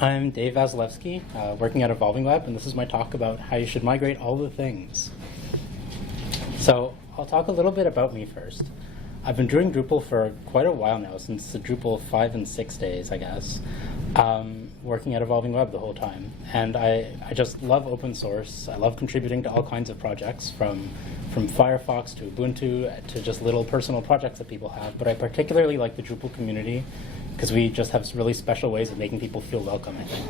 I'm Dave Vasilevsky, working at Evolving Web, and this is my talk about how you should migrate all the things. So I'll talk a little bit about me first. I've been doing Drupal for quite a while now, since the Drupal 5 and 6 days, I guess, working at Evolving Web the whole time. And I just love open source. I love contributing to all kinds of projects, from Firefox to Ubuntu to just little personal projects that people have. But I particularly like the Drupal community because we just have really special ways of making people feel welcome, I think.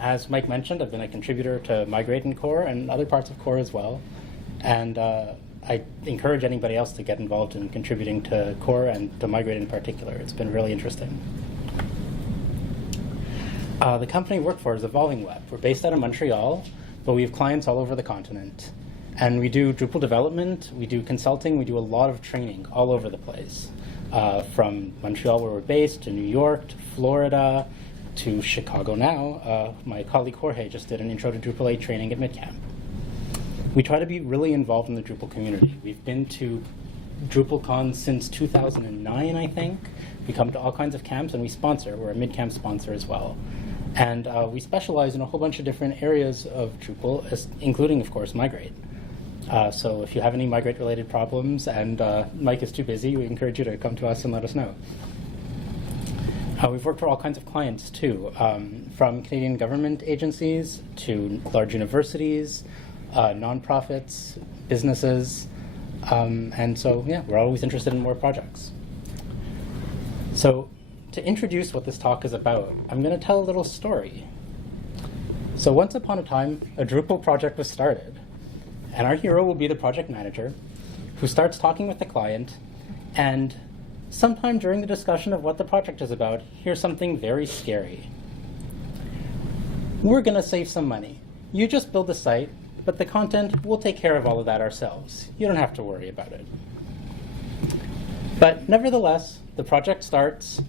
As Mike mentioned, I've been a contributor to Migrate in Core and other parts of Core as well. And I encourage anybody else to get involved in contributing to Core and to Migrate in particular. It's been really interesting. The company I work for is Evolving Web. We're based out of Montreal, but we have clients all over the continent. And we do Drupal development, we do consulting, we do a lot of training all over the place. From Montreal, where we're based, to New York, to Florida, to Chicago now. My colleague Jorge just did an Intro to Drupal 8 training at MidCamp. We try to be really involved in the Drupal community. We've been to DrupalCon since 2009, I think. We come to all kinds of camps, and we sponsor. We're a MidCamp sponsor as well. And we specialize in a whole bunch of different areas of Drupal, including, of course, Migrate. So if you have any Migrate-related problems and Mike is too busy, we encourage you to come to us and let us know. We've worked for all kinds of clients, too, from Canadian government agencies to large universities, nonprofits, businesses. And so, yeah, we're always interested in more projects. So to introduce what this talk is about, I'm going to tell a little story. So once upon a time, a Drupal project was started. And our hero will be the project manager who starts talking with the client, and sometime during the discussion of what the project is about, hears something very scary. We're going to save some money. You just build the site, but the content, we'll take care of all of that ourselves. You don't have to worry about it. But nevertheless, the project starts.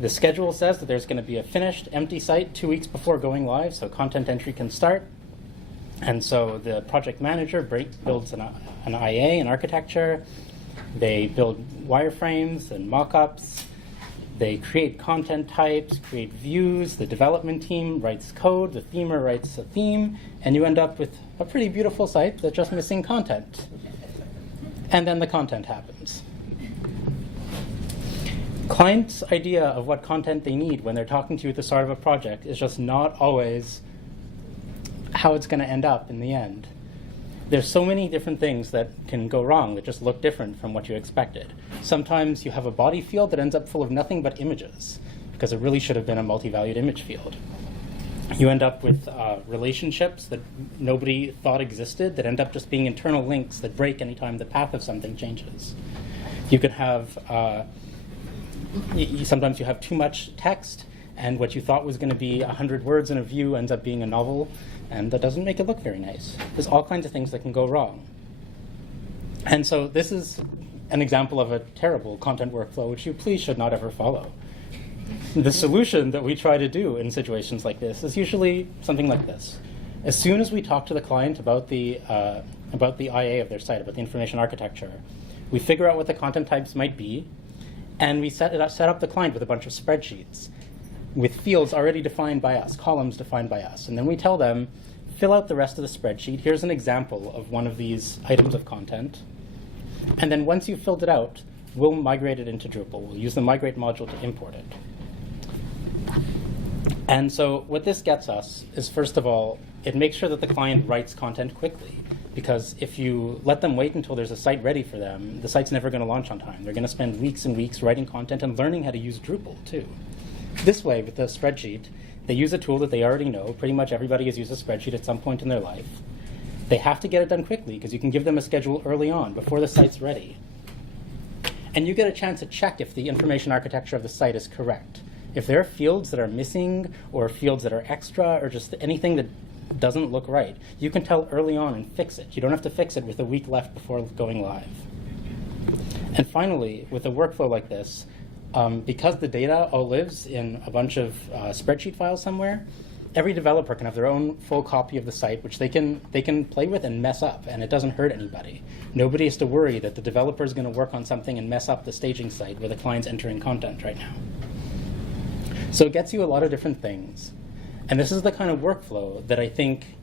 The schedule says that there's going to be a finished, empty site 2 weeks before going live, so content entry can start. And so the project manager builds an IA, an architecture. They build wireframes and mock-ups. They create content types, create views. The development team writes code. The themer writes a theme. And you end up with a pretty beautiful site that's just missing content. And then the content happens. Clients' idea of what content they need when they're talking to you at the start of a project is just not always how it's going to end up in the end. There's so many different things that can go wrong that just look different from what you expected. Sometimes you have a body field that ends up full of nothing but images, because it really should have been a multi-valued image field. You end up with relationships that nobody thought existed that end up just being internal links that break anytime the path of something changes. You could have, sometimes you have too much text, and what you thought was going to be 100 words in a view ends up being a novel, and that doesn't make it look very nice. There's all kinds of things that can go wrong. And so this is an example of a terrible content workflow, which you please should not ever follow. The solution that we try to do in situations like this is usually something like this. As soon as we talk to the client about the IA of their site, about the information architecture, we figure out what the content types might be, and we set up the client with a bunch of spreadsheets with fields already defined by us, columns defined by us. And then we tell them, fill out the rest of the spreadsheet. Here's an example of one of these items of content. And then once you've filled it out, we'll migrate it into Drupal. We'll use the Migrate module to import it. And so what this gets us is, first of all, it makes sure that the client writes content quickly. Because if you let them wait until there's a site ready for them, the site's never going to launch on time. They're going to spend weeks and weeks writing content and learning how to use Drupal, too. This way, with the spreadsheet, they use a tool that they already know. Pretty much everybody has used a spreadsheet at some point in their life. They have to get it done quickly, because you can give them a schedule early on, before the site's ready. And you get a chance to check if the information architecture of the site is correct. If there are fields that are missing, or fields that are extra, or just anything that doesn't look right, you can tell early on and fix it. You don't have to fix it with a week left before going live. And finally, with a workflow like this, because the data all lives in a bunch of spreadsheet files somewhere, every developer can have their own full copy of the site, which they can play with and mess up, and it doesn't hurt anybody. Nobody has to worry that the developer is going to work on something and mess up the staging site where the client's entering content right now. So it gets you a lot of different things. And this is the kind of workflow that I think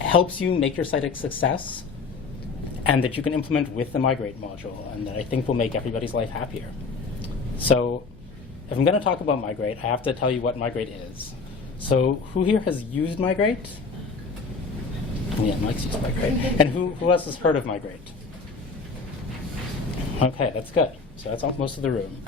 helps you make your site a success and that you can implement with the Migrate module, and that I think will make everybody's life happier. So if I'm going to talk about Migrate, I have to tell you what Migrate is. So who here has used Migrate? Yeah, Mike's used Migrate. And who else has heard of Migrate? Okay, that's good. So that's most of the room.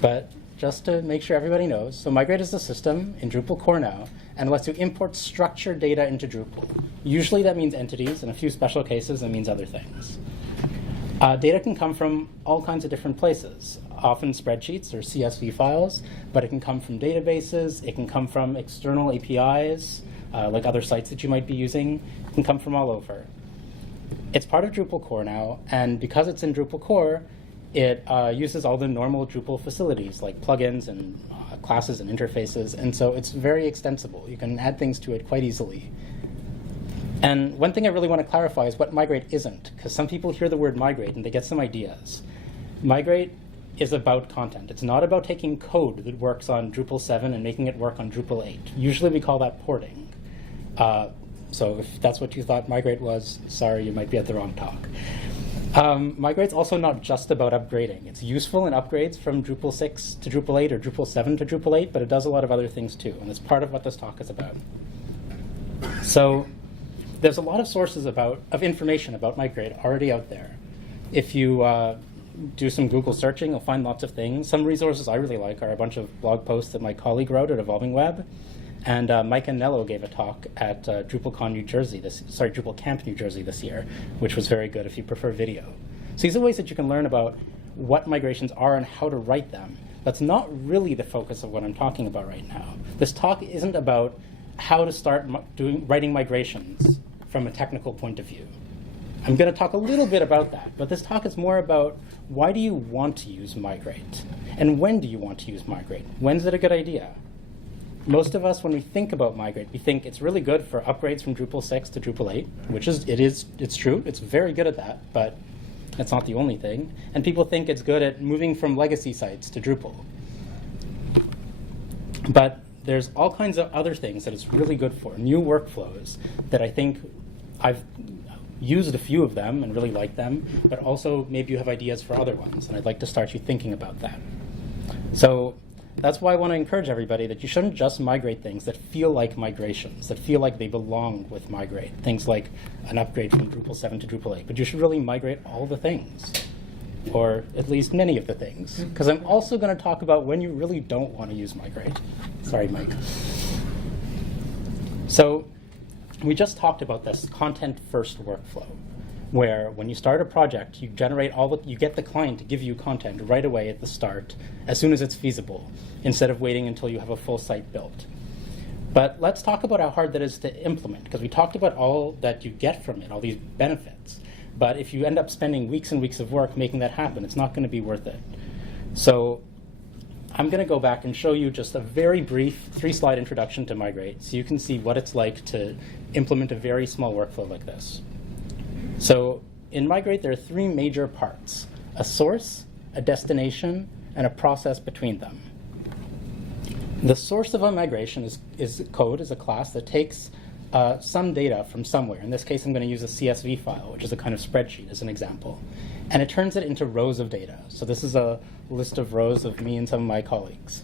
But just to make sure everybody knows, so Migrate is the system in Drupal core now, and lets you import structured data into Drupal. Usually that means entities. In a few special cases, that means other things. Data can come from all kinds of different places, often spreadsheets or CSV files, but it can come from databases, it can come from external APIs, like other sites that you might be using. It can come from all over. It's part of Drupal core now, and because it's in Drupal core, it uses all the normal Drupal facilities, like plugins and classes and interfaces, and so it's very extensible. You can add things to it quite easily. And one thing I really want to clarify is what Migrate isn't, because some people hear the word Migrate and they get some ideas. Migrate is about content. It's not about taking code that works on Drupal 7 and making it work on Drupal 8. Usually we call that porting. So if that's what you thought Migrate was, sorry, you might be at the wrong talk. Migrate's also not just about upgrading. It's useful in upgrades from Drupal 6 to Drupal 8 or Drupal 7 to Drupal 8, but it does a lot of other things too, and it's part of what this talk is about. So there's a lot of sources of information about Migrate already out there. If you do some Google searching, you'll find lots of things. Some resources I really like are a bunch of blog posts that my colleague wrote at Evolving Web. And Mike Anello gave a talk at DrupalCon New Jersey, Drupal Camp New Jersey this year, which was very good if you prefer video. So these are ways that you can learn about what migrations are and how to write them. That's not really the focus of what I'm talking about right now. This talk isn't about how to start writing migrations from a technical point of view. I'm going to talk a little bit about that, but this talk is more about why do you want to use Migrate? And when do you want to use Migrate? When's it a good idea? Most of us, when we think about Migrate, we think it's really good for upgrades from Drupal 6 to Drupal 8, which it's true. It's very good at that, but that's not the only thing. And people think it's good at moving from legacy sites to Drupal. But there's all kinds of other things that it's really good for, new workflows that I think I've used a few of them and really like them, but also maybe you have ideas for other ones, and I'd like to start you thinking about that. So that's why I want to encourage everybody that you shouldn't just migrate things that feel like migrations, that feel like they belong with Migrate, things like an upgrade from Drupal 7 to Drupal 8, but you should really migrate all the things, or at least many of the things, because I'm also going to talk about when you really don't want to use Migrate. Sorry, Mike. So we just talked about this content-first workflow, where when you start a project, you generate you get the client to give you content right away at the start, as soon as it's feasible, instead of waiting until you have a full site built. But let's talk about how hard that is to implement, because we talked about all that you get from it, all these benefits. But if you end up spending weeks and weeks of work making that happen, it's not going to be worth it. So I'm going to go back and show you just a very brief 3-slide introduction to Migrate, so you can see what it's like to implement a very small workflow like this. So in Migrate, there are 3 major parts: a source, a destination, and a process between them. The source of a migration is code, is a class that takes some data from somewhere. In this case, I'm going to use a CSV file, which is a kind of spreadsheet as an example. And it turns it into rows of data. So this is a list of rows of me and some of my colleagues.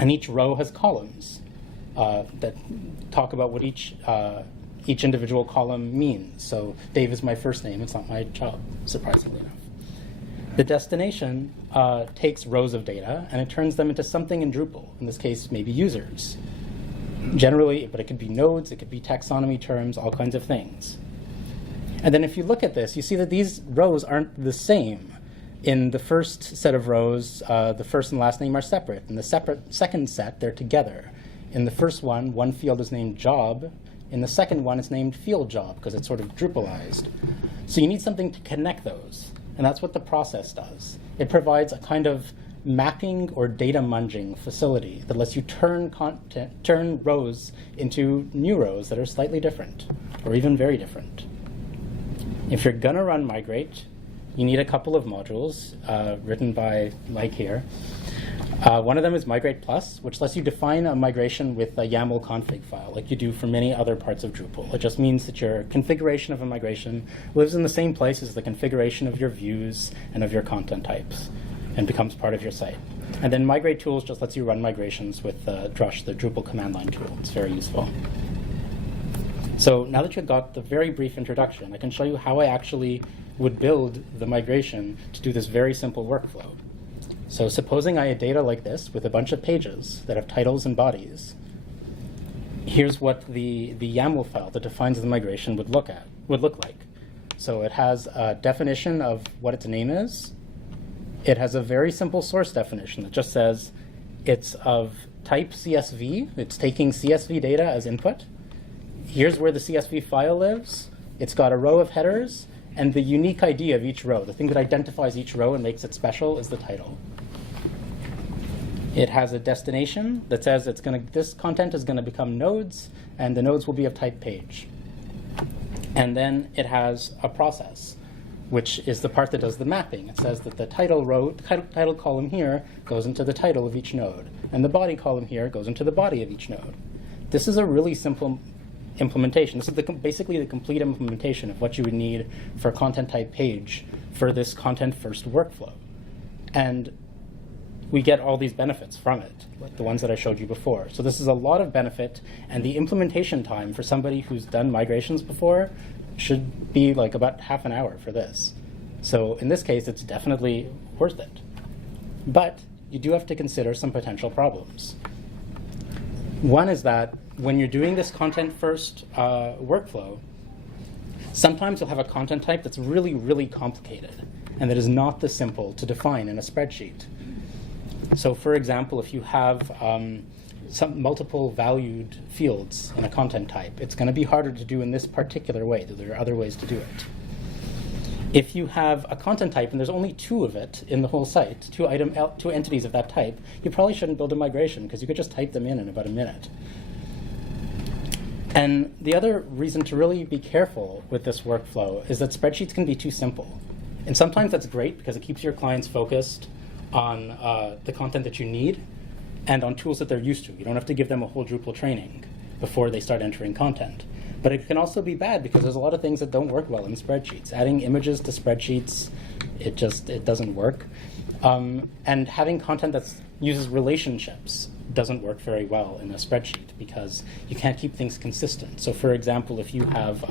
And each row has columns that talk about what each individual column means. So Dave is my first name. It's not my job, surprisingly enough. The destination takes rows of data, and it turns them into something in Drupal, in this case, maybe users. Generally, but it could be nodes, it could be taxonomy terms, all kinds of things. And then if you look at this, you see that these rows aren't the same. In the first set of rows, the first and last name are separate. In the second set, they're together. In the first one field is named job. In the second one, it's named field job, because it's sort of Drupalized. So you need something to connect those, and that's what the process does. It provides a kind of mapping or data munging facility that lets you turn rows into new rows that are slightly different, or even very different. If you're going to run Migrate, you need a couple of modules written by Mike here. One of them is Migrate+, which lets you define a migration with a YAML config file, like you do for many other parts of Drupal. It just means that your configuration of a migration lives in the same place as the configuration of your views and of your content types, and becomes part of your site. And then Migrate Tools just lets you run migrations with Drush, the Drupal command line tool. It's very useful. So now that you've got the very brief introduction, I can show you how I actually would build the migration to do this very simple workflow. So supposing I had data like this with a bunch of pages that have titles and bodies, here's what the YAML file that defines the migration would look like. So it has a definition of what its name is. It has a very simple source definition that just says it's of type CSV. It's taking CSV data as input. Here's where the CSV file lives. It's got a row of headers, and the unique ID of each row, the thing that identifies each row and makes it special, is the title. It has a destination that says this content is going to become nodes, and the nodes will be of type page. And then it has a process, which is the part that does the mapping. It says that the title column here goes into the title of each node, and the body column here goes into the body of each node. This is a really simple implementation. This is basically the complete implementation of what you would need for a content type page for this content first workflow. And we get all these benefits from it, like the ones that I showed you before. So this is a lot of benefit, and the implementation time for somebody who's done migrations before should be like about half an hour for this. So in this case, it's definitely worth it. But you do have to consider some potential problems. One is that when you're doing this content first workflow, sometimes you'll have a content type that's really, really complicated and that is not this simple to define in a spreadsheet. So for example, if you have some multiple valued fields in a content type, it's going to be harder to do in this particular way, though there are other ways to do it. If you have a content type and there's only two of it in the whole site, two entities of that type, you probably shouldn't build a migration because you could just type them in about a minute. And the other reason to really be careful with this workflow is that spreadsheets can be too simple. And sometimes that's great because it keeps your clients focused on the content that you need and on tools that they're used to. You don't have to give them a whole Drupal training before they start entering content. But it can also be bad because there's a lot of things that don't work well in spreadsheets. Adding images to spreadsheets, it doesn't work. And having content that uses relationships doesn't work very well in a spreadsheet because you can't keep things consistent. So for example, if you have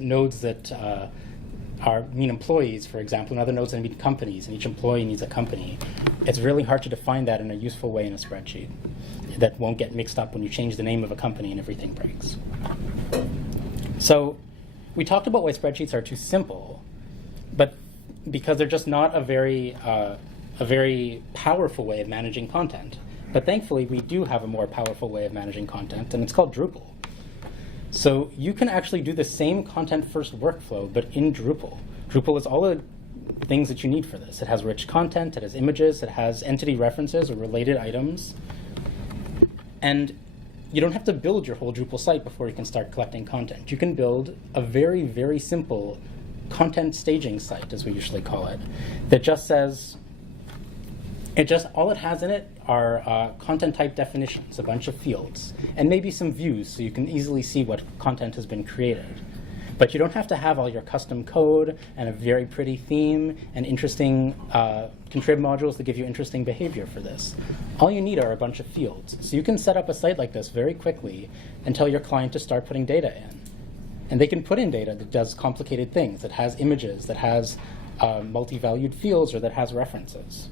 nodes that mean employees, for example, and other nodes that mean companies, and each employee needs a company, it's really hard to define that in a useful way in a spreadsheet that won't get mixed up when you change the name of a company and everything breaks. So we talked about why spreadsheets are too simple, but because they're just not a very powerful way of managing content. But thankfully, we do have a more powerful way of managing content, and it's called Drupal. So you can actually do the same content-first workflow, but in Drupal. Drupal is all the things that you need for this. It has rich content, it has images, it has entity references or related items. And you don't have to build your whole Drupal site before you can start collecting content. You can build a very, very simple content staging site, as we usually call it, that just says, all it has in it are content type definitions, a bunch of fields, and maybe some views so you can easily see what content has been created. But you don't have to have all your custom code and a very pretty theme and interesting contrib modules that give you interesting behavior for this. All you need are a bunch of fields. So you can set up a site like this very quickly and tell your client to start putting data in. And they can put in data that does complicated things, that has images, that has multi-valued fields, or that has references.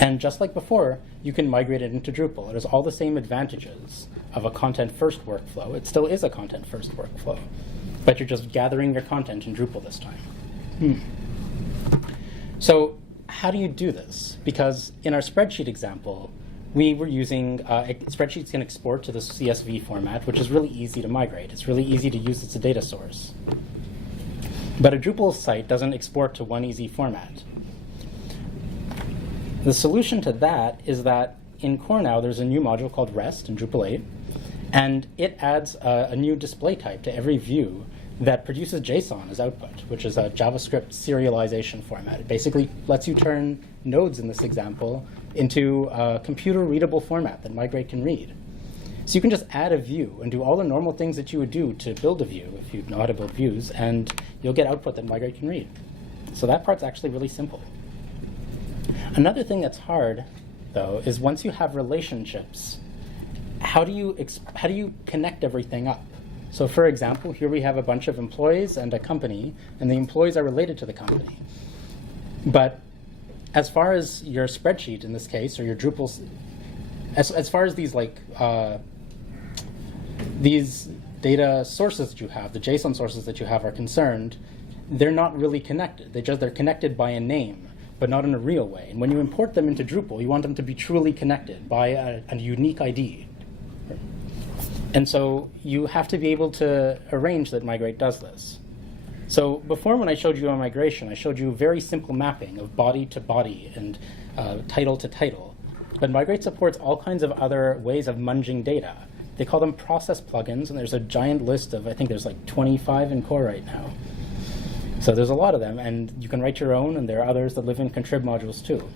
And just like before, you can migrate it into Drupal. It has all the same advantages of a content-first workflow. It still is a content-first workflow, but you're just gathering your content in Drupal this time. So how do you do this? Because in our spreadsheet example, we were using, spreadsheets can export to the CSV format, which is really easy to migrate. It's really easy to use as a data source. But a Drupal site doesn't export to one easy format. The solution to that is that in core now there's a new module called REST in Drupal 8, and it adds a new display type to every view that produces JSON as output, which is a JavaScript serialization format. It basically lets you turn nodes in this example into a computer-readable format that Migrate can read. So you can just add a view and do all the normal things that you would do to build a view if you know how to build views, and you'll get output that Migrate can read. So that part's actually really simple. Another thing that's hard, though, is once you have relationships, how do you connect everything up? So for example, here we have a bunch of employees and a company, and the employees are related to the company. But as far as your spreadsheet in this case, or your Drupal, as far as these data sources that you have, the JSON sources that you have are concerned, they're not really connected. They're connected by a name, but not in a real way. And when you import them into Drupal, you want them to be truly connected by a unique ID. And so you have to be able to arrange that Migrate does this. So before, when I showed you a migration, I showed you very simple mapping of body to body and title to title. But Migrate supports all kinds of other ways of munging data. They call them process plugins, and there's a giant list of, I think there's like 25 in core right now. So there's a lot of them, and you can write your own, and there are others that live in contrib modules too.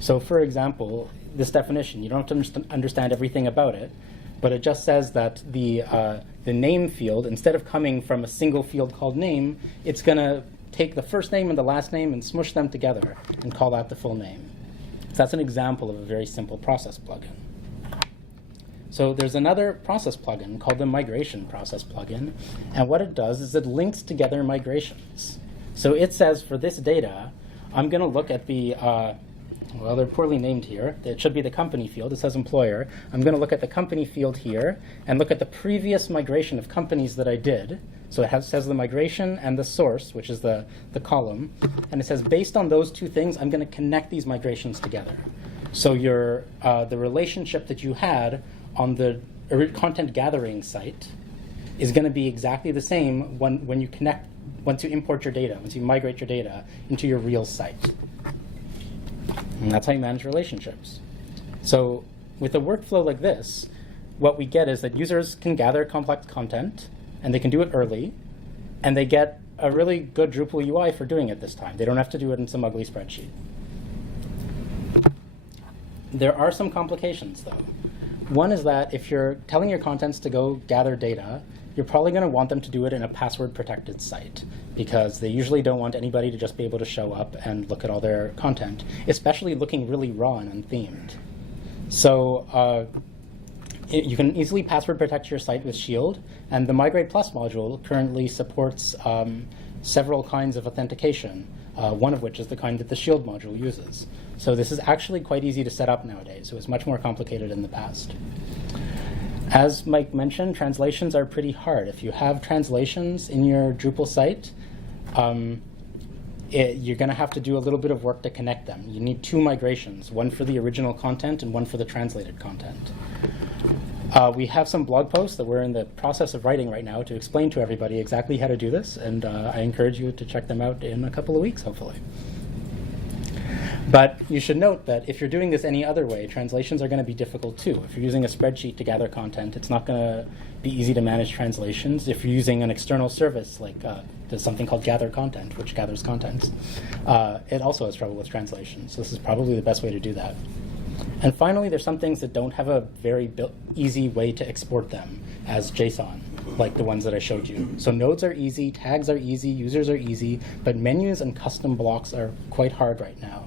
So for example, this definition, you don't have to understand everything about it, but it just says that the name field, instead of coming from a single field called name, it's going to take the first name and the last name and smush them together and call that the full name. So that's an example of a very simple process plugin. So there's another process plugin called the migration process plugin, and what it does is it links together migrations. So it says for this data, I'm going to look at the, well, they're poorly named here. It should be the company field. It says employer. I'm going to look at the company field here and look at the previous migration of companies that I did. So it says the migration and the source, which is the column. And it says based on those two things, I'm going to connect these migrations together. So your the relationship that you had on the content gathering site is going to be exactly the same when you connect, once you import your data, once you migrate your data into your real site. And that's how you manage relationships. So with a workflow like this, what we get is that users can gather complex content, and they can do it early, and they get a really good Drupal UI for doing it this time. They don't have to do it in some ugly spreadsheet. There are some complications, though. One is that if you're telling your contents to go gather data, you're probably going to want them to do it in a password-protected site, because they usually don't want anybody to just be able to show up and look at all their content, especially looking really raw and unthemed. So you can easily password protect your site with Shield, and the Migrate Plus module currently supports several kinds of authentication, one of which is the kind that the Shield module uses. So this is actually quite easy to set up nowadays. It was much more complicated in the past. As Mike mentioned, translations are pretty hard. If you have translations in your Drupal site, you're going to have to do a little bit of work to connect them. You need two migrations, one for the original content and one for the translated content. We have some blog posts that we're in the process of writing right now to explain to everybody exactly how to do this, and I encourage you to check them out in a couple of weeks, hopefully. But you should note that if you're doing this any other way, translations are going to be difficult too. If you're using a spreadsheet to gather content, it's not going to be easy to manage translations. If you're using an external service, like there's something called Gather Content, which gathers contents, it also has trouble with translations. So this is probably the best way to do that. And finally, there's some things that don't have a very easy way to export them as JSON, like the ones that I showed you. So nodes are easy, tags are easy, users are easy, but menus and custom blocks are quite hard right now.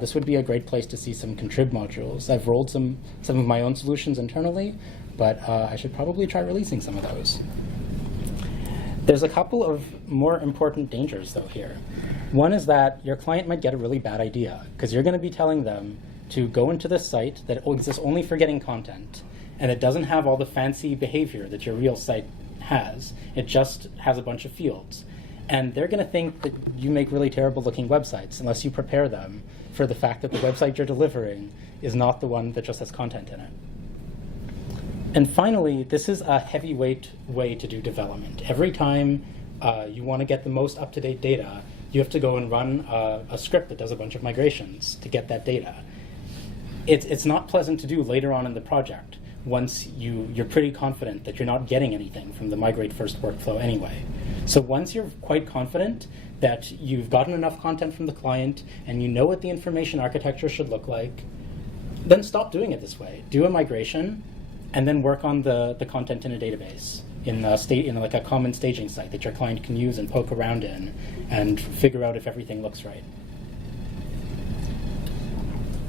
This would be a great place to see some contrib modules. I've rolled some of my own solutions internally, but I should probably try releasing some of those. There's a couple of more important dangers, though, here. One is that your client might get a really bad idea, because you're going to be telling them to go into this site that exists only for getting content, and it doesn't have all the fancy behavior that your real site has. It just has a bunch of fields. And they're going to think that you make really terrible looking websites unless you prepare them for the fact that the website you're delivering is not the one that just has content in it. And finally, this is a heavyweight way to do development. Every time you want to get the most up-to-date data, you have to go and run a script that does a bunch of migrations to get that data. It's not pleasant to do later on in the project once you're pretty confident that you're not getting anything from the Migrate first workflow anyway. So once you're quite confident that you've gotten enough content from the client and you know what the information architecture should look like, then stop doing it this way. Do a migration, and then work on the content in a database, in like a common staging site that your client can use and poke around in and figure out if everything looks right.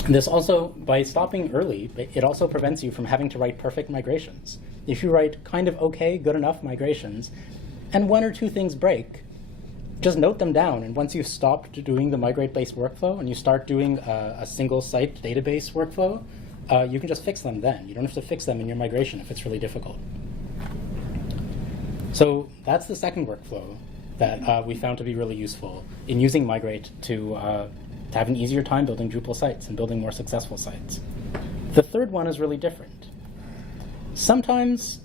This also, by stopping early, it also prevents you from having to write perfect migrations. If you write kind of okay, good enough migrations, and one or two things break, just note them down. And once you've stopped doing the migrate-based workflow and you start doing a single site database workflow, you can just fix them then. You don't have to fix them in your migration if it's really difficult. So that's the second workflow that we found to be really useful in using Migrate to have an easier time building Drupal sites and building more successful sites. The third one is really different. Sometimes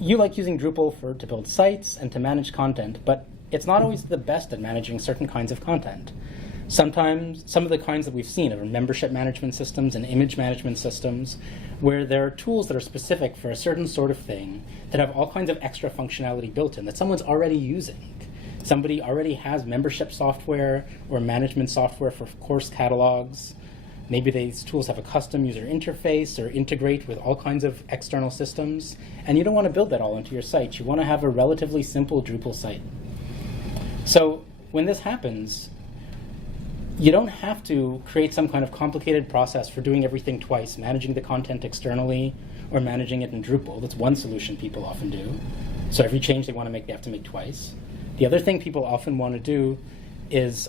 you like using Drupal to build sites and to manage content, but it's not always the best at managing certain kinds of content. Sometimes some of the kinds that we've seen are membership management systems and image management systems, where there are tools that are specific for a certain sort of thing that have all kinds of extra functionality built in that someone's already using. Somebody already has membership software or management software for course catalogs. Maybe these tools have a custom user interface or integrate with all kinds of external systems. And you don't want to build that all into your site. You want to have a relatively simple Drupal site. So when this happens, you don't have to create some kind of complicated process for doing everything twice, managing the content externally or managing it in Drupal. That's one solution people often do. So every change they want to make, they have to make twice. The other thing people often want to do is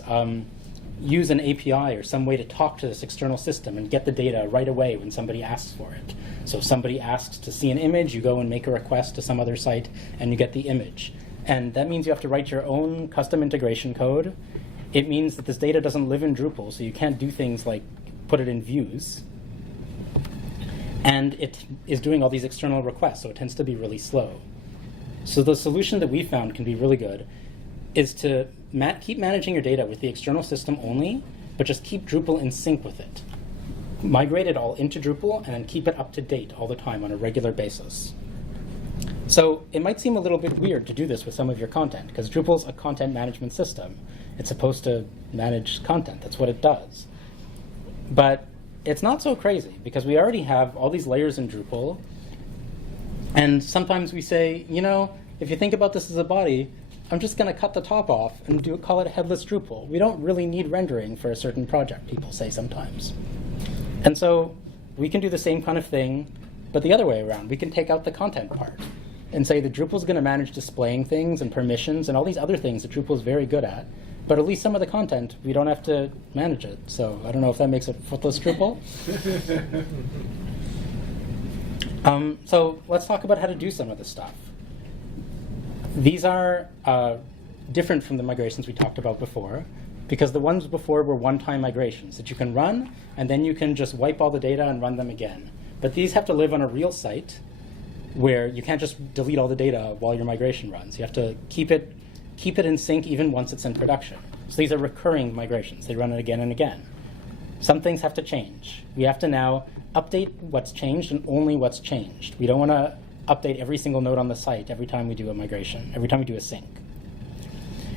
use an API or some way to talk to this external system and get the data right away when somebody asks for it. So if somebody asks to see an image, you go and make a request to some other site and you get the image. And that means you have to write your own custom integration code. It means that this data doesn't live in Drupal, so you can't do things like put it in views. And it is doing all these external requests, so it tends to be really slow. So the solution that we found can be really good is to keep managing your data with the external system only, but just keep Drupal in sync with it. Migrate it all into Drupal and then keep it up to date all the time on a regular basis. So it might seem a little bit weird to do this with some of your content, because Drupal's a content management system. It's supposed to manage content. That's what it does. But it's not so crazy, because we already have all these layers in Drupal. And sometimes we say, you know, if you think about this as a body, I'm just going to cut the top off and call it headless Drupal. We don't really need rendering for a certain project, people say sometimes. And so we can do the same kind of thing, but the other way around. We can take out the content part and say that Drupal's going to manage displaying things and permissions and all these other things that Drupal is very good at. But at least some of the content, we don't have to manage it. So I don't know if that makes it footless Drupal. So let's talk about how to do some of this stuff. These are different from the migrations we talked about before, because the ones before were one-time migrations that you can run, and then you can just wipe all the data and run them again. But these have to live on a real site where you can't just delete all the data while your migration runs. You have to keep it in sync even once it's in production. So these are recurring migrations. They run it again and again. Some things have to change. We have to now update what's changed and only what's changed. We don't want to update every single node on the site every time we do a migration, every time we do a sync.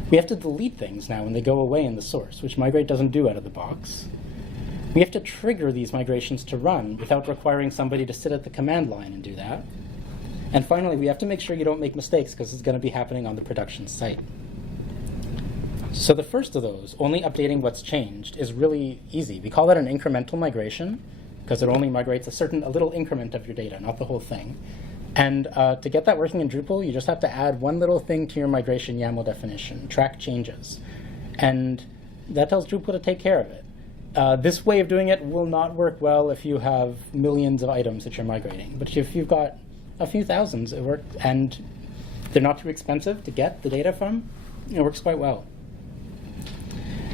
We have to delete things now when they go away in the source, which Migrate doesn't do out of the box. We have to trigger these migrations to run without requiring somebody to sit at the command line and do that. And finally, we have to make sure you don't make mistakes, because it's going to be happening on the production site. So the first of those, only updating what's changed, is really easy. We call that an incremental migration, because it only migrates a little increment of your data, not the whole thing. And to get that working in Drupal, you just have to add one little thing to your migration YAML definition, track changes. And that tells Drupal to take care of it. This way of doing it will not work well if you have millions of items that you're migrating. But if you've got a few thousands, it works, and they're not too expensive to get the data from, it works quite well.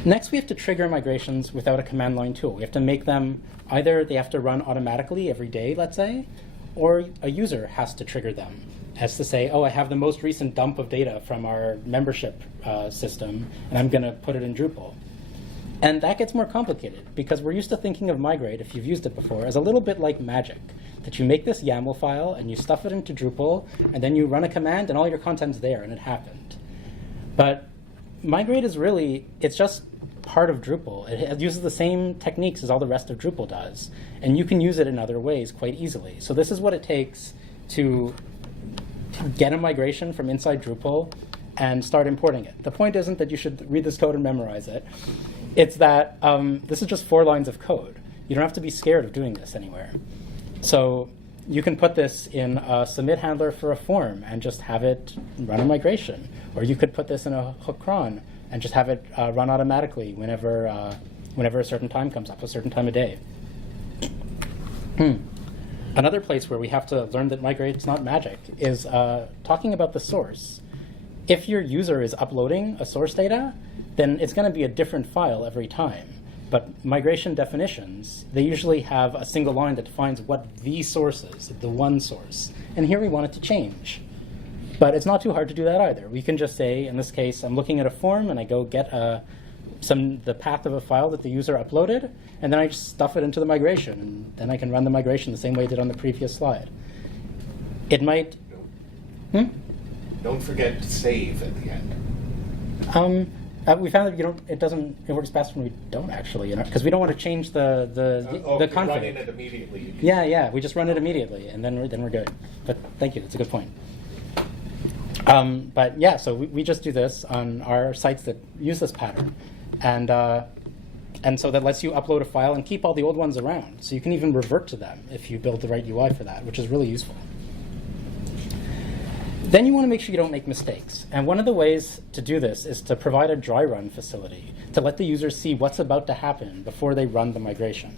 Next, we have to trigger migrations without a command line tool. We have to make them, either they have to run automatically every day, let's say, or a user has to trigger them, as to say, oh, I have the most recent dump of data from our membership system, and I'm going to put it in Drupal. And that gets more complicated, because we're used to thinking of Migrate, if you've used it before, as a little bit like magic, that you make this YAML file, and you stuff it into Drupal, and then you run a command, and all your content's there, and it happened. But Migrate is really, it's just part of Drupal. It uses the same techniques as all the rest of Drupal does, and you can use it in other ways quite easily. So this is what it takes to get a migration from inside Drupal and start importing it. The point isn't that you should read this code and memorize it. It's that this is just 4 lines of code. You don't have to be scared of doing this anywhere. So you can put this in a submit handler for a form and just have it run a migration. Or you could put this in a hook cron and just have it run automatically whenever a certain time comes up, a certain time of day. Another place where we have to learn that Migrate's not magic is talking about the source. If your user is uploading a source data, then it's going to be a different file every time. But migration definitions, they usually have a single line that defines what the source is, the one source. And here we want it to change. But it's not too hard to do that either. We can just say, in this case, I'm looking at a form, and I go get the path of a file that the user uploaded, and then I just stuff it into the migration, and then I can run the migration the same way I did on the previous slide. It might... Don't forget to save at the end. We found that it works best when we don't actually, because we don't want to change the config. Running it immediately. Yeah, we just run it immediately, and then we're good. But thank you, that's a good point. But yeah, so we just do this on our sites that use this pattern, and so that lets you upload a file and keep all the old ones around. So you can even revert to them if you build the right UI for that, which is really useful. Then you want to make sure you don't make mistakes. And one of the ways to do this is to provide a dry run facility to let the users see what's about to happen before they run the migration.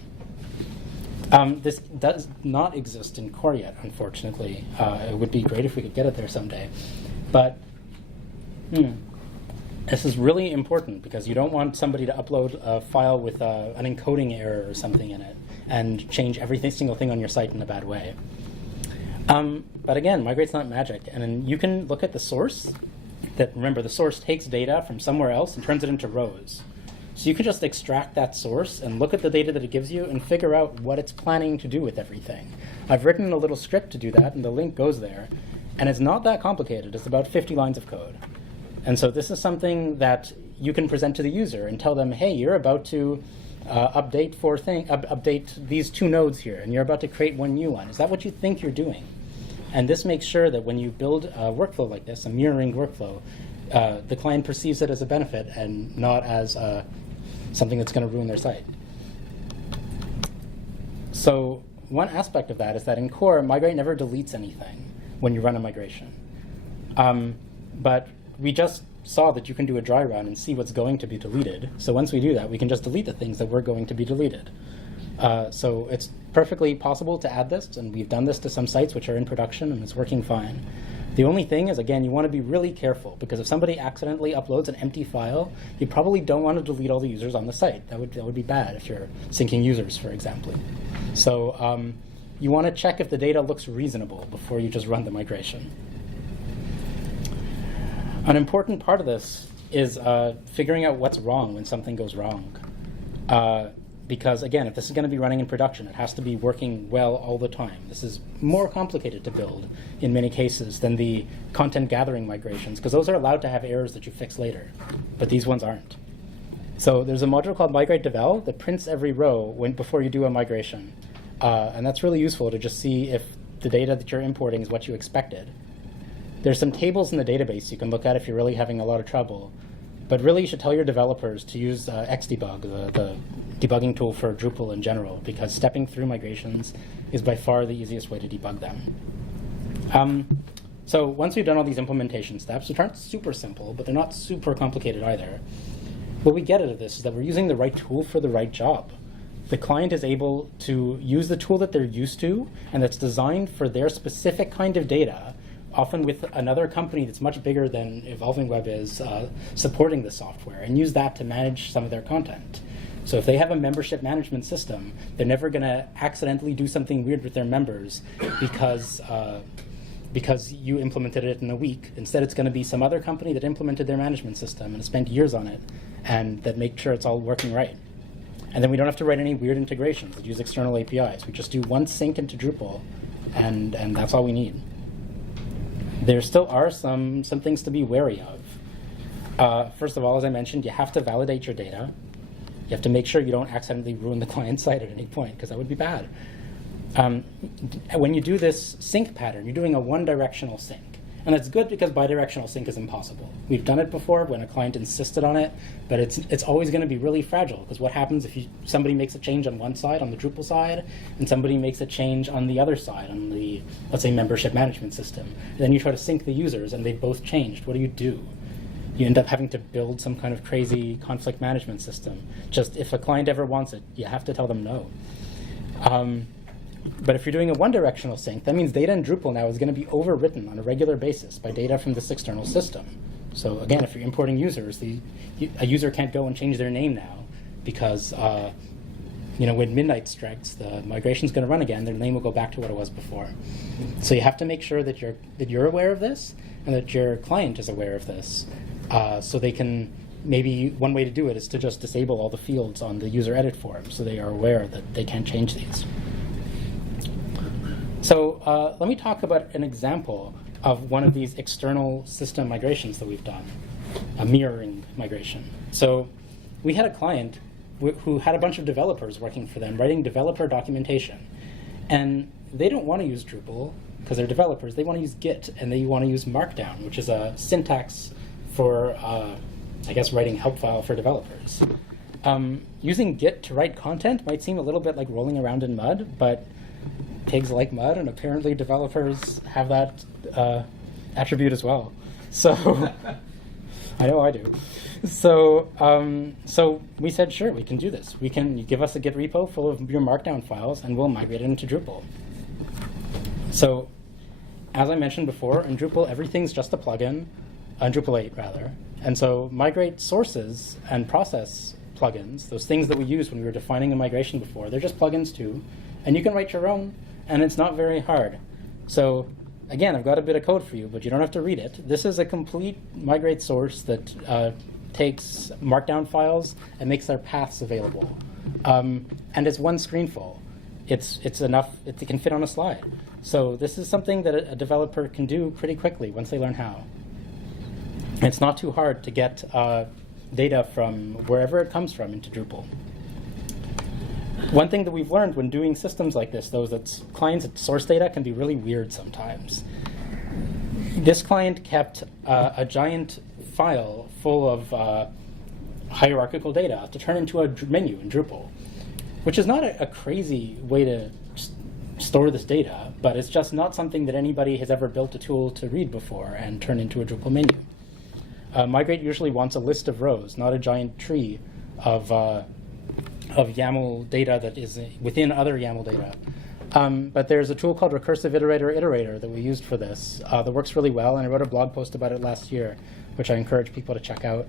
This does not exist in core yet, unfortunately. It would be great if we could get it there someday. But this is really important because you don't want somebody to upload a file with an encoding error or something in it and change every single thing on your site in a bad way. But again, Migrate's not magic. And then you can look at the source. Remember, the source takes data from somewhere else and turns it into rows. So you can just extract that source and look at the data that it gives you and figure out what it's planning to do with everything. I've written a little script to do that, and the link goes there. And it's not that complicated. It's about 50 lines of code. And so this is something that you can present to the user and tell them, hey, you're about to update these 2 nodes here, and you're about to create one new one. Is that what you think you're doing? And this makes sure that when you build a workflow like this, a mirroring workflow, the client perceives it as a benefit and not as something that's going to ruin their site. So one aspect of that is that in core, Migrate never deletes anything when you run a migration. But we just saw that you can do a dry run and see what's going to be deleted. So once we do that, we can just delete the things that were going to be deleted. So it's perfectly possible to add this, and we've done this to some sites which are in production, and it's working fine. The only thing is, again, you want to be really careful, because if somebody accidentally uploads an empty file, you probably don't want to delete all the users on the site. That would be bad if you're syncing users, for example. So you want to check if the data looks reasonable before you just run the migration. An important part of this is figuring out what's wrong when something goes wrong. Because, again, if this is going to be running in production, it has to be working well all the time. This is more complicated to build in many cases than the content gathering migrations, because those are allowed to have errors that you fix later, but these ones aren't. So there's a module called Migrate-devel that prints every row before you do a migration. And that's really useful to just see if the data that you're importing is what you expected. There's some tables in the database you can look at if you're really having a lot of trouble. But really, you should tell your developers to use Xdebug, the debugging tool for Drupal in general, because stepping through migrations is by far the easiest way to debug them. So once we've done all these implementation steps, which aren't super simple, but they're not super complicated either, what we get out of this is that we're using the right tool for the right job. The client is able to use the tool that they're used to and that's designed for their specific kind of data, often with another company that's much bigger than Evolving Web is supporting the software, and use that to manage some of their content. So if they have a membership management system, they're never going to accidentally do something weird with their members because you implemented it in a week. Instead, it's going to be some other company that implemented their management system and spent years on it, and that make sure it's all working right. And then we don't have to write any weird integrations that use external APIs. We just do one sync into Drupal, and that's all we need. There still are some things to be wary of. First of all, as I mentioned, you have to validate your data. You have to make sure you don't accidentally ruin the client side at any point, because that would be bad. When you do this sync pattern, you're doing a one-directional sync. And that's good because bidirectional sync is impossible. We've done it before when a client insisted on it, but it's always going to be really fragile, because what happens if somebody makes a change on one side, on the Drupal side, and somebody makes a change on the other side, on the, let's say, membership management system. And then you try to sync the users, and they've both changed. What do? You end up having to build some kind of crazy conflict management system. Just if a client ever wants it, you have to tell them no. But if you're doing a one-directional sync, that means data in Drupal now is going to be overwritten on a regular basis by data from this external system. So again, if you're importing users, a user can't go and change their name now because when midnight strikes, the migration's going to run again. Their name will go back to what it was before. So you have to make sure that you're aware of this and that your client is aware of this, so they can. Maybe one way to do it is to just disable all the fields on the user edit form, so they are aware that they can't change these. So let me talk about an example of one of these external system migrations that we've done, a mirroring migration. So we had a client who had a bunch of developers working for them, writing developer documentation. And they don't want to use Drupal because they're developers. They want to use Git, and they want to use Markdown, which is a syntax for, writing help file for developers. Using Git to write content might seem a little bit like rolling around in mud, but pigs like mud, and apparently developers have that attribute as well. So I know I do. So we said, sure, we can do this. You give us a Git repo full of your Markdown files, and we'll migrate it into Drupal. So as I mentioned before, in Drupal, everything's just a plugin, on Drupal 8 rather. And so migrate sources and process plugins, those things that we used when we were defining a migration before, they're just plugins too. And you can write your own, and it's not very hard. So again, I've got a bit of code for you, but you don't have to read it. This is a complete migrate source that takes Markdown files and makes their paths available. And it's one screen full. It's enough, it can fit on a slide. So this is something that a developer can do pretty quickly once they learn how. It's not too hard to get data from wherever it comes from into Drupal. One thing that we've learned when doing systems like this, though, is that clients' source data can be really weird sometimes. This client kept a giant file full of hierarchical data to turn into a menu in Drupal, which is not a crazy way to store this data, but it's just not something that anybody has ever built a tool to read before and turn into a Drupal menu. Migrate usually wants a list of rows, not a giant tree of YAML data that is within other YAML data. But there's a tool called Recursive Iterator that we used for this that works really well, and I wrote a blog post about it last year, which I encourage people to check out.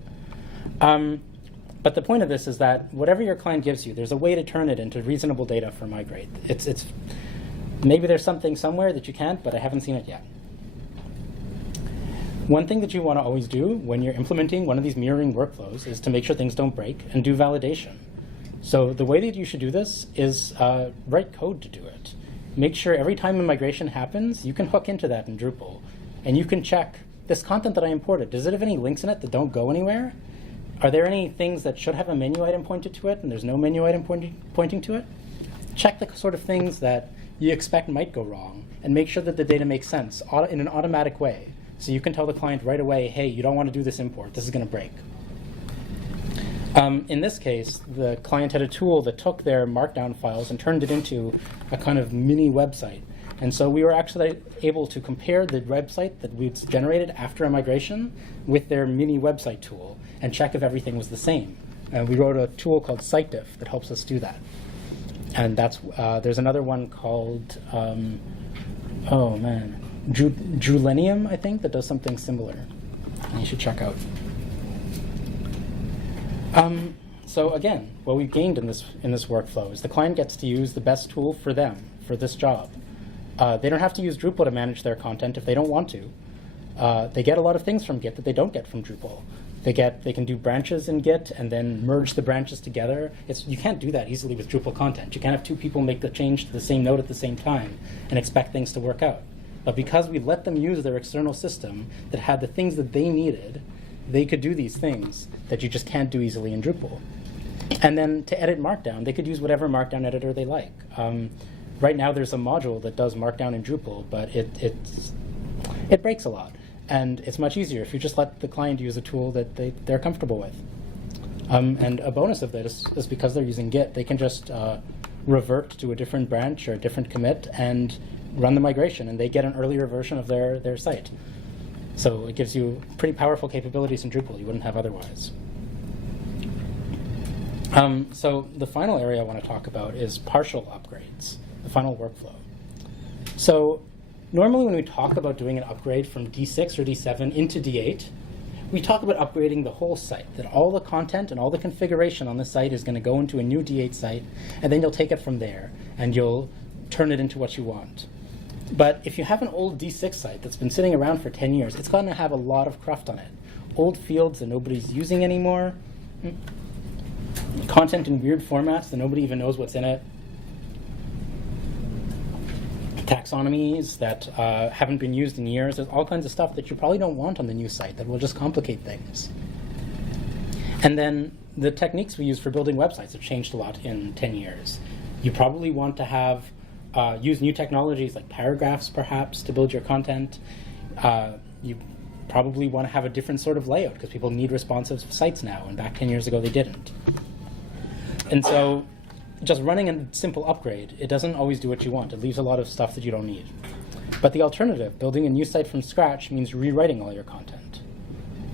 But the point of this is that whatever your client gives you, there's a way to turn it into reasonable data for Migrate. It's maybe there's something somewhere that you can't, but I haven't seen it yet. One thing that you want to always do when you're implementing one of these mirroring workflows is to make sure things don't break and do validation. So the way that you should do this is write code to do it. Make sure every time a migration happens, you can hook into that in Drupal. And you can check, this content that I imported, does it have any links in it that don't go anywhere? Are there any things that should have a menu item pointed to it and there's no menu item pointing to it? Check the sort of things that you expect might go wrong and make sure that the data makes sense in an automatic way. So you can tell the client right away, hey, you don't want to do this import. This is going to break. In this case, the client had a tool that took their Markdown files and turned it into a kind of mini website. And so we were actually able to compare the website that we'd generated after a migration with their mini website tool and check if everything was the same. And we wrote a tool called SiteDiff that helps us do that. And that's there's another one called, Drulenium, I think, that does something similar. And you should check out. So again, what we've gained in this workflow is the client gets to use the best tool for them, for this job. They don't have to use Drupal to manage their content if they don't want to. They get a lot of things from Git that they don't get from Drupal. They can do branches in Git and then merge the branches together. You can't do that easily with Drupal content. You can't have two people make the change to the same node at the same time and expect things to work out. But because we let them use their external system that had the things that they needed, they could do these things that you just can't do easily in Drupal. And then to edit Markdown, they could use whatever Markdown editor they like. Right now there's a module that does Markdown in Drupal, but it breaks a lot. And it's much easier if you just let the client use a tool that they're comfortable with. And a bonus of this is because they're using Git, they can just revert to a different branch or a different commit and run the migration, and they get an earlier version of their site. So it gives you pretty powerful capabilities in Drupal you wouldn't have otherwise. So the final area I want to talk about is partial upgrades, the final workflow. So normally when we talk about doing an upgrade from D6 or D7 into D8, we talk about upgrading the whole site, that all the content and all the configuration on the site is going to go into a new D8 site, and then you'll take it from there, and you'll turn it into what you want. But if you have an old D6 site that's been sitting around for 10 years, it's going to have a lot of cruft on it. Old fields that nobody's using anymore, content in weird formats that nobody even knows what's in it, taxonomies that haven't been used in years. There's all kinds of stuff that you probably don't want on the new site that will just complicate things. And then the techniques we use for building websites have changed a lot in 10 years. You probably want to have use new technologies like paragraphs, perhaps, to build your content. You probably want to have a different sort of layout because people need responsive sites now, and back 10 years ago they didn't. And so just running a simple upgrade, it doesn't always do what you want. It leaves a lot of stuff that you don't need. But the alternative, building a new site from scratch, means rewriting all your content.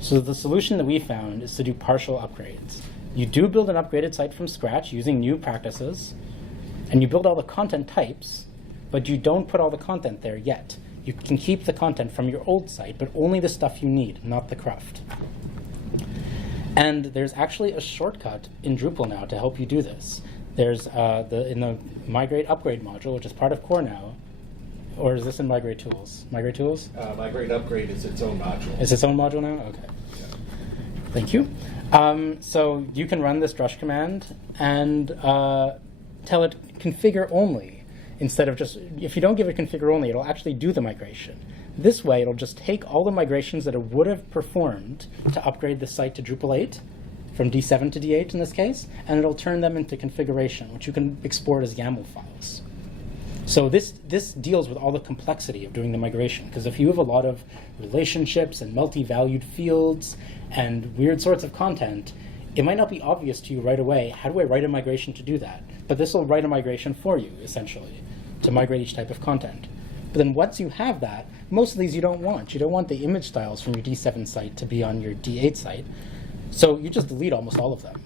So the solution that we found is to do partial upgrades. You do build an upgraded site from scratch using new practices, and you build all the content types, but you don't put all the content there yet. You can keep the content from your old site, but only the stuff you need, not the cruft. And there's actually a shortcut in Drupal now to help you do this. There's in the Migrate Upgrade module, which is part of core now, or is this in Migrate Tools? Migrate Tools? Migrate Upgrade is its own module. Is its own module now? Okay. Yeah. Thank you. So you can run this drush command and tell it configure only instead of just, if you don't give it configure only, it'll actually do the migration. This way, it'll just take all the migrations that it would have performed to upgrade the site to Drupal 8, from D7 to D8 in this case, and it'll turn them into configuration, which you can export as YAML files. So this deals with all the complexity of doing the migration, because if you have a lot of relationships and multi-valued fields and weird sorts of content, it might not be obvious to you right away, how do I write a migration to do that? But this will write a migration for you, essentially, to migrate each type of content. But then once you have that, most of these you don't want. You don't want the image styles from your D7 site to be on your D8 site. So you just delete almost all of them.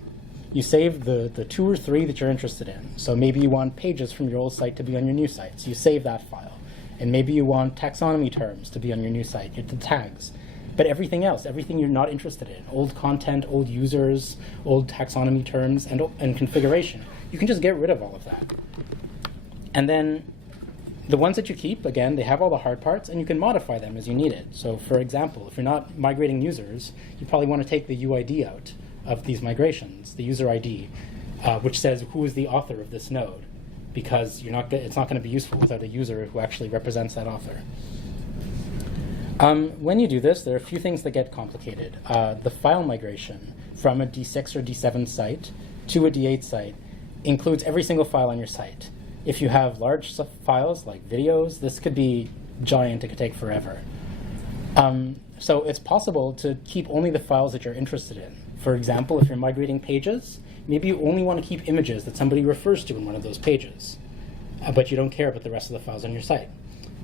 You save the 2 or 3 that you're interested in. So maybe you want pages from your old site to be on your new site. So you save that file. And maybe you want taxonomy terms to be on your new site, the tags. But everything else, everything you're not interested in, old content, old users, old taxonomy terms, and configuration, you can just get rid of all of that. And then the ones that you keep, again, they have all the hard parts, and you can modify them as you need it. So for example, if you're not migrating users, you probably want to take the UID out of these migrations, the user ID, which says who is the author of this node, because it's not going to be useful without a user who actually represents that author. When you do this, there are a few things that get complicated. The file migration from a D6 or D7 site to a D8 site includes every single file on your site. If you have large files like videos, this could be giant. It could take forever. So it's possible to keep only the files that you're interested in. For example, if you're migrating pages, maybe you only want to keep images that somebody refers to in one of those pages, but you don't care about the rest of the files on your site.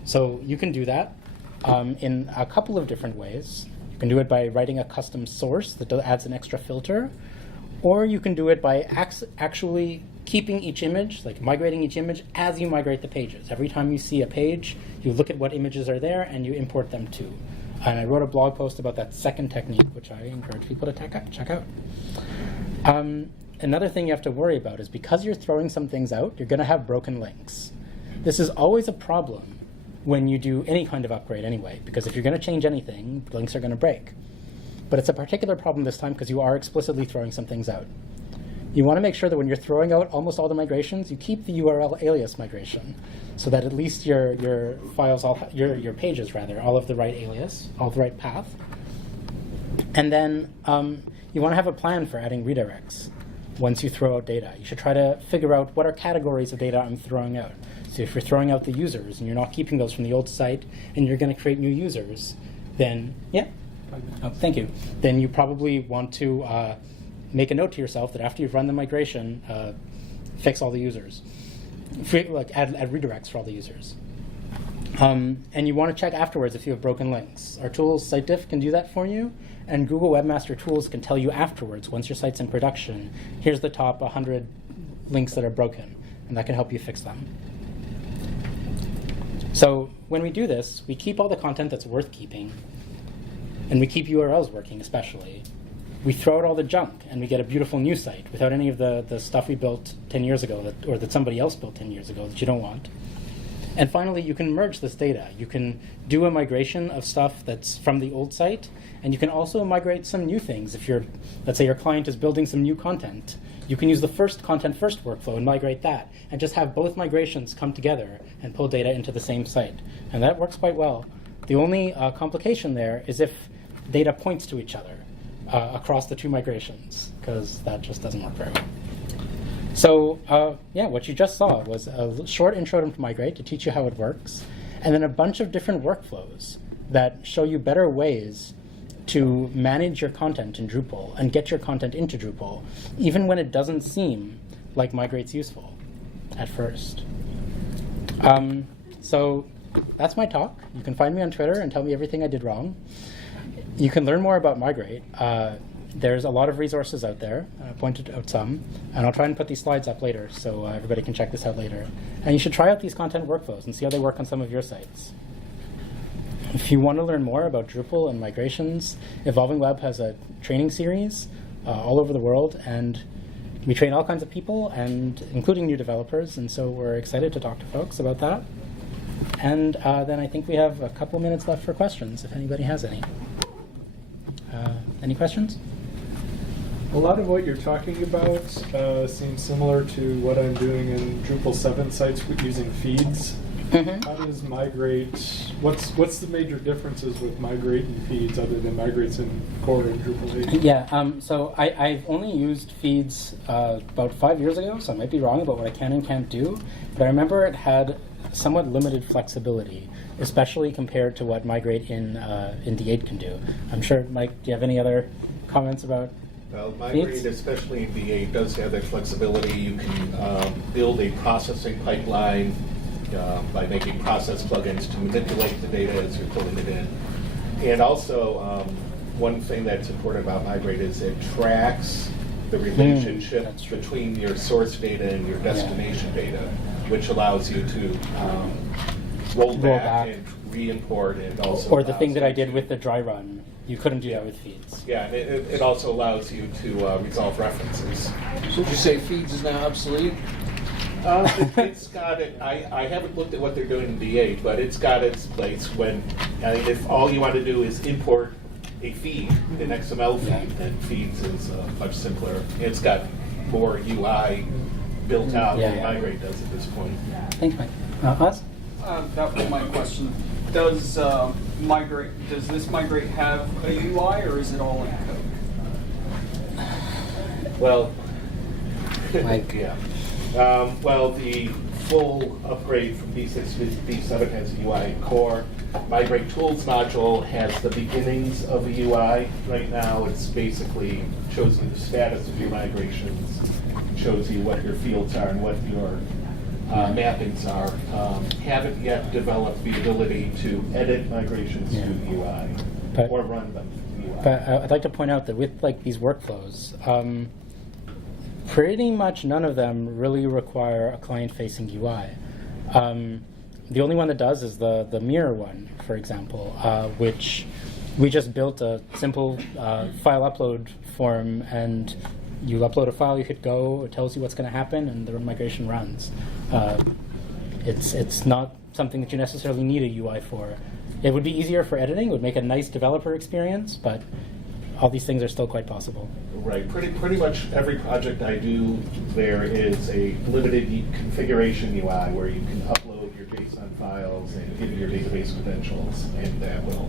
So you can do that in a couple of different ways. You can do it by writing a custom source that adds an extra filter, or you can do it by actually keeping each image, like migrating each image as you migrate the pages. Every time you see a page, you look at what images are there and you import them too. And I wrote a blog post about that second technique, which I encourage people to check out. Another thing you have to worry about is because you're throwing some things out, you're going to have broken links. This is always a problem when you do any kind of upgrade anyway, because if you're going to change anything, links are going to break. But it's a particular problem this time because you are explicitly throwing some things out. You want to make sure that when you're throwing out almost all the migrations, you keep the URL alias migration, so that at least your files, your pages rather, all of the right alias, all the right path. And then you want to have a plan for adding redirects once you throw out data. You should try to figure out what are categories of data I'm throwing out. So if you're throwing out the users and you're not keeping those from the old site and you're going to create new users, then, yeah. Oh, thank you. Then you probably want to make a note to yourself that after you've run the migration, fix all the users. Add redirects for all the users. And you want to check afterwards if you have broken links. Our tool, SiteDiff, can do that for you. And Google Webmaster Tools can tell you afterwards, once your site's in production, here's the top 100 links that are broken. And that can help you fix them. So when we do this, we keep all the content that's worth keeping. And we keep URLs working, especially. We throw out all the junk, and we get a beautiful new site without any of the stuff we built 10 years ago, or that somebody else built 10 years ago that you don't want. And finally, you can merge this data. You can do a migration of stuff that's from the old site, and you can also migrate some new things. If let's say your client is building some new content, you can use the content first workflow and migrate that, and just have both migrations come together and pull data into the same site. And that works quite well. The only complication there is if data points to each other across the two migrations, because that just doesn't work very well. So yeah, what you just saw was a short intro to Migrate to teach you how it works, and then a bunch of different workflows that show you better ways to manage your content in Drupal and get your content into Drupal, even when it doesn't seem like Migrate's useful at first. So that's my talk. You can find me on Twitter and tell me everything I did wrong. You can learn more about Migrate. There's a lot of resources out there. I pointed out some, and I'll try and put these slides up later so everybody can check this out later. And you should try out these content workflows and see how they work on some of your sites. If you want to learn more about Drupal and migrations, Evolving Web has a training series all over the world, and we train all kinds of people, and including new developers, and so we're excited to talk to folks about that. And then I think we have a couple minutes left for questions, if anybody has any. Any questions? A lot of what you're talking about seems similar to what I'm doing in Drupal 7 sites with using feeds. Mm-hmm. How does Migrate, what's the major differences with Migrate and feeds other than Migrate's in core in Drupal 8? Yeah, so I've only used feeds about 5 years ago, so I might be wrong about what I can and can't do, but I remember it had somewhat limited flexibility, especially compared to what Migrate in D8 can do. I'm sure, Mike, do you have any other comments about Well, Migrate, feeds? especially in D8, does have that flexibility. You can build a processing pipeline by making process plugins to manipulate the data as you're pulling it in. And also, one thing that's important about Migrate is it tracks the relationship between your source data and your destination data, which allows you to roll back and re-import, and also Or the thing that I did with the dry run. You couldn't do that with feeds. Yeah, and it also allows you to resolve references. So did you say feeds is now obsolete? It's got it. I haven't looked at what they're doing in D8, but it's got its place when if all you want to do is import a feed, an XML feed, then feeds is much simpler. It's got more UI built out than Migrate does at this point. Thanks, Mike. Us? That was my question. Does this Migrate have a UI, or is it all in code? Well, Mike. yeah. Well, the full upgrade from D6 to D7 has a UI core. Migrate Tools module has the beginnings of a UI. Right now, it's basically shows you the status of your migrations, shows you what your fields are and what your mappings are. Haven't yet developed the ability to edit migrations to the UI or run them to the UI. But I'd like to point out that with these workflows, pretty much none of them really require a client-facing UI. The only one that does is the mirror one, for example, which we just built a simple file upload form, and you upload a file, you hit go, it tells you what's going to happen, and the migration runs. It's not something that you necessarily need a UI for. It would be easier for editing, it would make a nice developer experience, but all these things are still quite possible. Right. Pretty much every project I do, there is a limited configuration UI where you can upload your JSON files and give your database credentials, and that will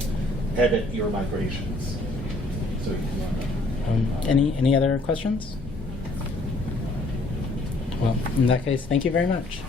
edit your migrations. So you can run it. Any other questions? Well, in that case, thank you very much.